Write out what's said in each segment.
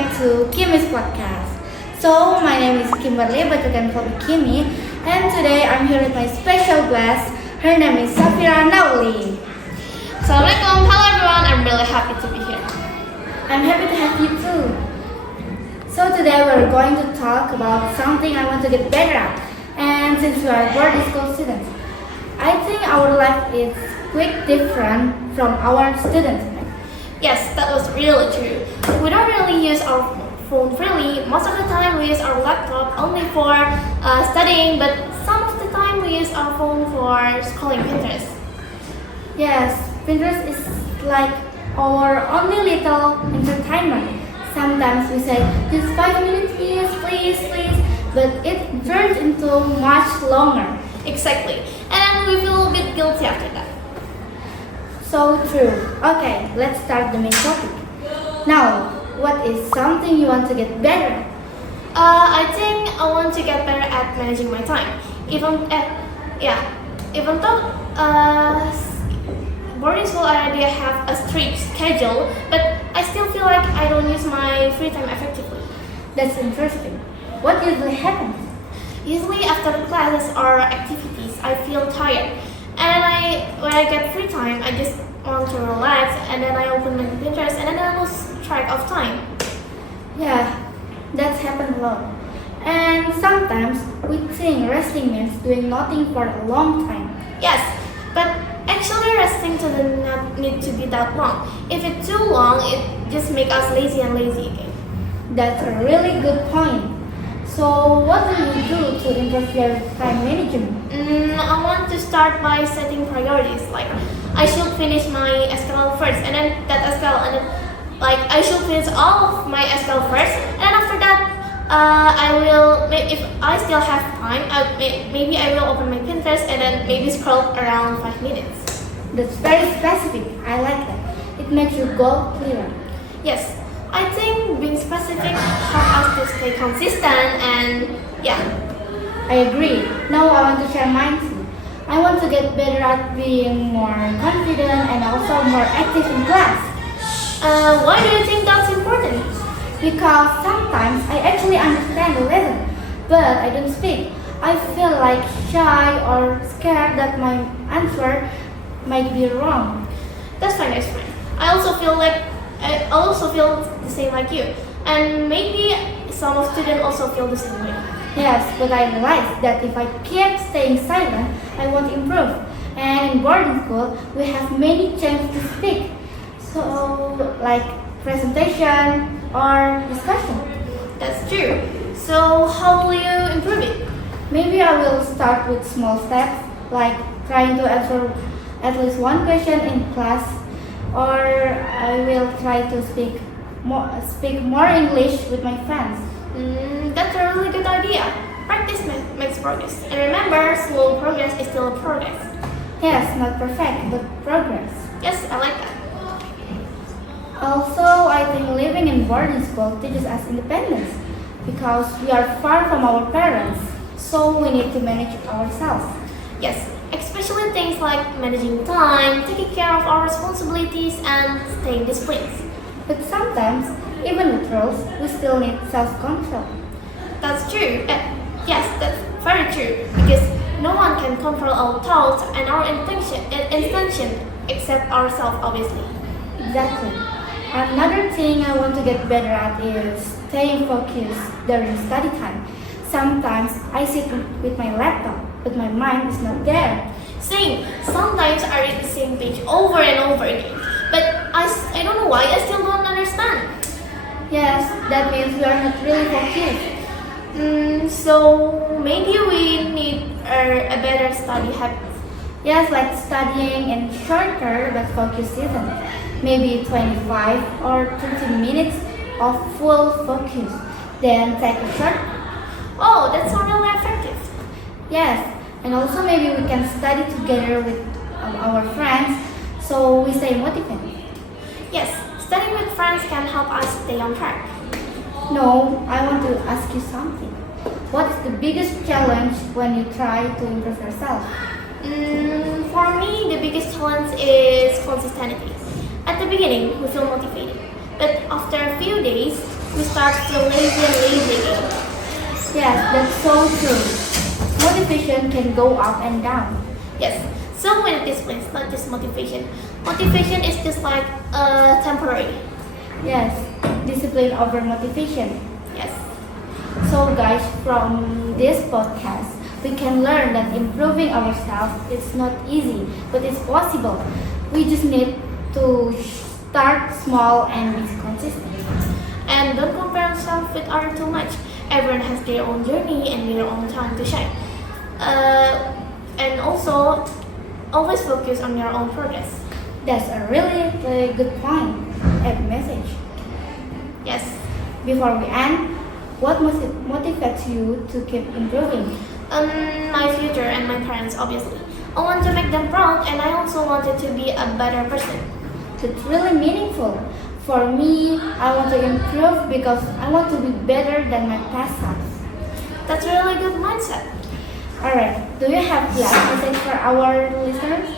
back to Kimmy's podcast. So, my name is Kimberly, but you can call me Kimmy. And today I'm here with my special guest. Her name is Safira Nauli. Assalamualaikum, hello everyone, I'm really happy to be here. I'm happy to have you too. So today we're going to talk about something I want to get better at. And since we are boarding school students, I think our life is quite different from our students. Yes, that was really true. We don't really use our phone freely. Most of the time we use our laptop only for studying, but some of the time we use our phone for scrolling Pinterest. Yes, Pinterest is like our only little entertainment. Sometimes we say, just 5 minutes please, but it turns into much longer. Exactly. And then we feel a bit guilty after that. So true. Okay, let's start the main topic. Now, what is something you want to get better at? I think I want to get better at managing my time. Even though boarding school already have a strict schedule, but I still feel like I don't use my free time effectively. That's interesting. What usually happens? Usually after classes or activities, I feel tired. And when I get free time, I just want to relax, and then I open my Pinterest, and then I lose track of time. Yeah, that's happened a lot. And sometimes we think resting means doing nothing for a long time. Yes, but actually resting does not need to be that long. If it's too long, it just makes us lazy and lazy again. That's a really good point. So, what do you do to improve your time management? I want to start by setting priorities. Like, I should finish my SQL first, and then that SQL, and then I should finish all of my SQL first, and then after that, I will. If I still have time, maybe I will open my Pinterest and then maybe scroll around 5 minutes. That's very specific. I like that. It makes your goal clearer. Yes, I think being specific helps us to stay consistent, and yeah. I agree. Now I want to share mine too. I want to get better at being more confident and also more active in class. Why do you think that's important? Because sometimes I actually understand the lesson, but I don't speak. I feel like shy or scared that my answer might be wrong. That's fine. I also feel the same like you, and maybe some of students also feel the same way. Yes, but I realized that if I keep staying silent, I won't improve. And in boarding school, we have many chances to speak. So, like presentation or discussion. That's true. So how will you improve it? Maybe I will start with small steps, like trying to answer at least one question in class, or I will try to speak more English with my friends. That's a really good idea. Practice makes progress. And remember, slow progress is still a progress. Yes, not perfect, but progress. Yes, I like that. Also, I think living in boarding school teaches us independence because we are far from our parents, so we need to manage ourselves. Yes, especially things like managing time, taking care of our responsibilities, and staying disciplined. But sometimes, even with rules, we still need self-control. That's true. Yes, that's very true. Because no one can control our thoughts and our intention except ourselves, obviously. Exactly. Another thing I want to get better at is staying focused during study time. Sometimes I sit with my laptop, but my mind is not there. Same. Sometimes I read the same page over and over again. But I don't know why, I still don't understand. Yes, that means we are not really focused. So maybe we need a better study habit. Yes, like studying in shorter but focused sessions. Maybe 25 or 30 minutes of full focus. Then take a short. Oh, that's not really effective. Yes, and also maybe we can study together with our friends so we stay motivated. Yes, studying with friends can help us stay on track. No, I want to ask you something. What is the biggest challenge when you try to improve yourself? For me, the biggest challenge is consistency. At the beginning, we feel motivated, but after a few days, we start starts to lazy again. Yes, that's so true. Motivation can go up and down. Yes. So when discipline is not just motivation. Motivation is just like temporary. Yes, discipline over motivation. Yes. So guys, from this podcast, we can learn that improving ourselves is not easy, but it's possible. We just need to start small and be consistent. And don't compare yourself with others too much. Everyone has their own journey and their own time to shine. And also, always focus on your own progress. That's a really good point and message. Yes. Before we end, what motivates you to keep improving? My future and my parents, obviously. I want to make them proud, and I also wanted to be a better person. It's really meaningful. For me, I want to improve because I want to be better than my past self. That's a really good mindset. Alright, do you have last message for our listeners?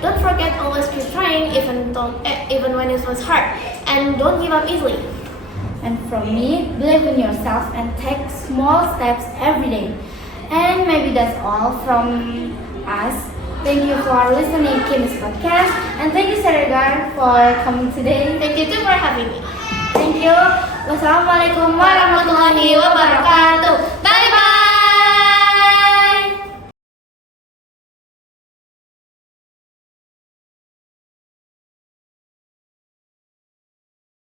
Don't forget, always keep trying, even when it was hard, and don't give up easily. And from me, believe in yourself and take small steps every day. And maybe that's all from us. Thank you for listening to Kim's podcast, and thank you Saregar for coming today. Thank you too for having me. Thank you. Wassalamualaikum warahmatullahi wabarakatuh.